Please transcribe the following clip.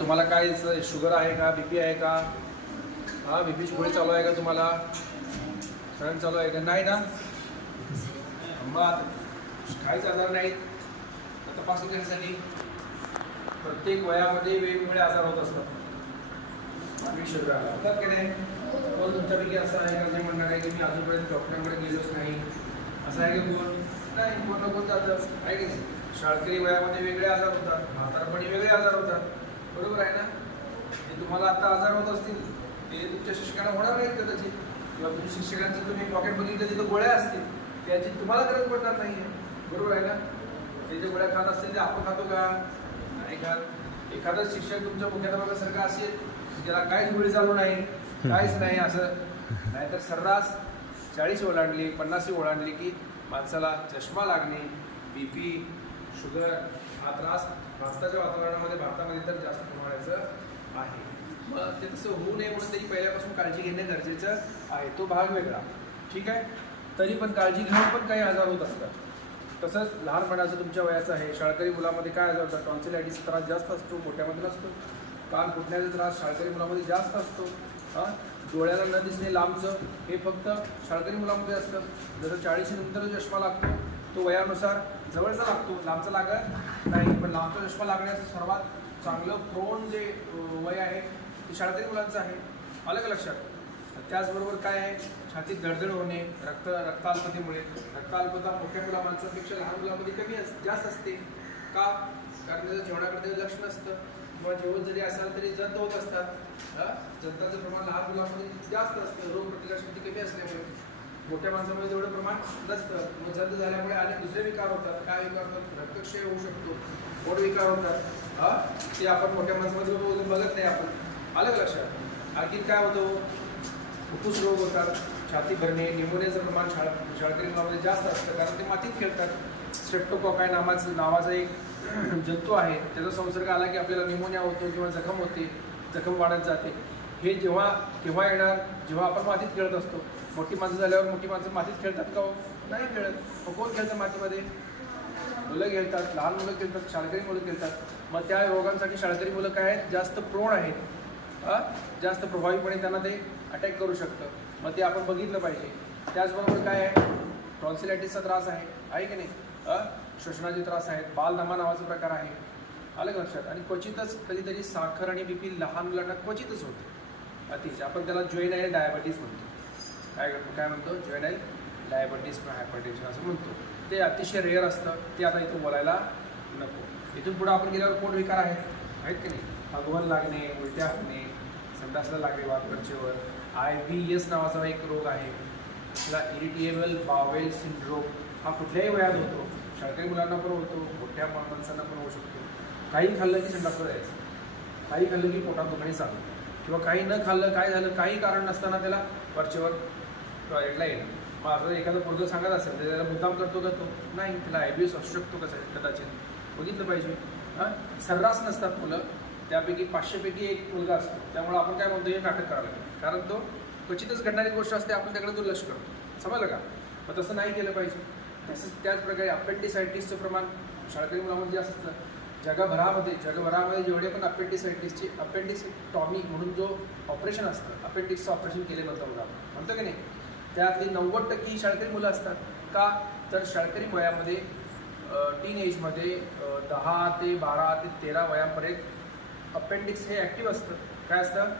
तुम्हाला काय शुगर आहे का बी पी आहे का? हा बी पीची गोळी चालू आहे का तुम्हाला? सण चालू आहे का? नाही ना? मग आता काहीच आजार नाहीत. तपासून घेण्यासाठी प्रत्येक वयामध्ये वेगवेगळे आजार होत असतात. मानवी शरीराला. होतात की नाही? कोण तुमच्यापैकी असं आहे का? नाही म्हणणार आहे की मी अजूनपर्यंत डॉक्टरांकडे गेलोच नाही. असं आहे की कोण? नाही कोण ना कोण आहे की नाही? शाळकरी वयामध्ये वेगळे आजार होतात म्हातारपणी वेगळे आजार होतात. बरोबर आहे ना? ते तुम्हाला आता आजार होत असतील ते तुमच्या शिक्षकांना होणार नाहीत कदाचित. किंवा तुमच्या शिक्षकांचं तुम्ही पॉकेट बघितलं तिथं गोळ्या असतील त्याची तुम्हाला गरज पडणार नाही बरोबर आहे ना? ते जे गोळ्या खात असतील ते आपण खातो का? नाही खात एखादा शिक्षक तुमच्या मुख्याध्यापकासारखा असेल की ज्याला काहीच गोळी चालू नाही काहीच नाही असं. नाहीतर सर्रास चाळीस ओलांडली पन्नासी ओलांडली की माणसाला चष्मा लागणे बी पी शुगर हा त्रास भारताच्या वातावरणामध्ये भारतामध्ये तर जास्त प्रमाणाचं आहे. मग ते तसं होऊ नये म्हणून तरी पहिल्यापासून काळजी घेणे गरजेचं आहे. तो भाग वेगळा. ठीक आहे? तरी पण काळजी घेऊन पण काही आजार होत असतात. तसंच लहानपणाचं तुमच्या वयाचं आहे. शाळकरी मुलामध्ये काय आजार होतात? टॉन्सिलायटिसचा त्रास जास्त असतो मोठ्यामध्ये नसतो. कान फुटण्याचा त्रास शाळकरी मुलामध्ये जास्त असतो. हां? डोळ्याला न दिसणे लांबचं हे फक्त शाळकरी मुलामध्ये असतं. जसं चाळीशी नंतर चष्मा लागतो. तो वयानुसार जवळचा लागतो लांबचा लागत नाही. पण लांबचा चष्मा लागण्याचं सर्वात चांगलं प्रोण जे वय आहे ते शाळेतील मुलांचं आहे. आलं का लक्षात त्याचबरोबर काय आहे? छातीत धडधड होणे रक्त रक्ताल्पतेमुळे. रक्ताल्पता मोठ्या मुला लहान मुलामध्ये कमी अस जास्त असते. का? कारण त्याचं जेवणाकडे लक्ष नसतं. किंवा जेवण जरी असाल तरी जंत होत असतात. जंताचं प्रमाण लहान मुलांमध्ये जास्त असतं. रोग प्रतिकारशक्ती कमी असल्यामुळे. मोठ्या माणसामध्ये तेवढं प्रमाण नसतं. जंत झाल्यामुळे अनेक दुसरे विकार होतात. काय विकार होतात? रक्तक्षय होऊ शकतो. पोट विकार होतात. हा? ते आपण मोठ्या माणसामध्ये बघत नाही आपण. आलं लक्षात? आणखी काय होतं? फुफ्फुस रोग होतात. छाती भरणे निमोनियाचं प्रमाण शाळ शाळकरी मुलामध्ये जास्त असतं. कारण ते मातीत खेळतात. स्ट्रेप्टोकॉकाय नावाचं नावाचा एक जंतू आहे. त्याचा संसर्ग आला की आपल्याला निमोनिया होतो किंवा जखम होते. जखम वाढत जाते. हे जेव्हा केव्हा येणार? जेव्हा आपण मातीत खेळत असतो. मोठी माणसं झाल्यावर मोठी माणसं मातीत खेळतात का हो? नाही खेळत. मग कोण खेळतं मातीमध्ये. मुलं खेळतात लहान मुलं खेळतात शाळकरी मुलं खेळतात. मग त्या रोगांसाठी शाळकरी मुलं काय आहेत? जास्त प्रोण आहेत. जास्त प्रभावीपणे त्यांना ते अटॅक करू शकतं. मग ते आपण बघितलं पाहिजे. त्याचबरोबर काय आहे? टॉन्सिलायटिसचा त्रास आहे. आहे की नाही? शोषणाचे श्वसनाचे त्रास आहेत. बालदमा नावाचा प्रकार आहे. आलं लक्षात? आणि क्वचितच कधीतरी साखर आणि बीपी लहान मुलांना क्वचितच होते. अतिशय. आपण त्याला ज्वेनाईल डायबिटीस म्हणतो. काय काय म्हणतो? ज्वेनाईल डायबिटीस किंवा हायपरटेन्शन असं म्हणतो. ते अतिशय रेअर असतं. ते आता इथून बोलायला नको. इथून पुढे आपण गेल्यावर कोण विकार आहेत माहीत की नाही? भगवण लागणे उलट्या होणे संडासला लागणे वातवरचेवर. आय बी एस नावाचा एक रोग आहे. त्याला इरिटेबल बावेल सिंड्रोम हा कुठल्याही वयात होतो. शाळकरी मुलांना पण होतो. मोठ्या माणसांना पण होऊ शकतो. काही खाल्लं की संडासला जायचं. काही खाल्लं की पोटात दुखणे चालू. किंवा काही न खाल्लं काय झालं काही कारण नसताना त्याला वरचेवर टॉयलेटला येणं. मग आता एखादा पोरगं सांगत असेल तर त्याला मुद्दाम करतो का तो? नाही त्याला आयबीएस असू शकतो कसं कदाचित. बघितलं पाहिजे. हां? सर्रास नसतात मुलं. त्यापैकी पाचशेपैकी एक मुलगा असतो. त्यामुळे आपण काय म्हणतो हे नाटक करावं लागेल. कारण तो क्वचितच घडणारी गोष्ट असते आपण त्याकडे दुर्लक्ष करतो. समजलं का? मग तसं नाही केलं पाहिजे. तसंच त्याचप्रकारे अपेंडिसायटिसचं प्रमाण शाळकरी मुलामध्ये जास्त असतं. जगभरामध्ये जगभरामध्ये जेवढे पण अपेंडिसायटिसची अपेंडिसिटॉमी म्हणून जो ऑपरेशन असतं अपेंडिक्सचं ऑपरेशन केले जातं बघा. म्हणतो की नाही? त्यातली नव्वद टक्के ही शाळकरी मुलं असतात. का? तर शाळकरी वयामध्ये टीन एजमध्ये दहा ते बारा ते तेरा वयापर्यंत अपेंडिक्स हे ॲक्टिव्ह असतं. काय असतं?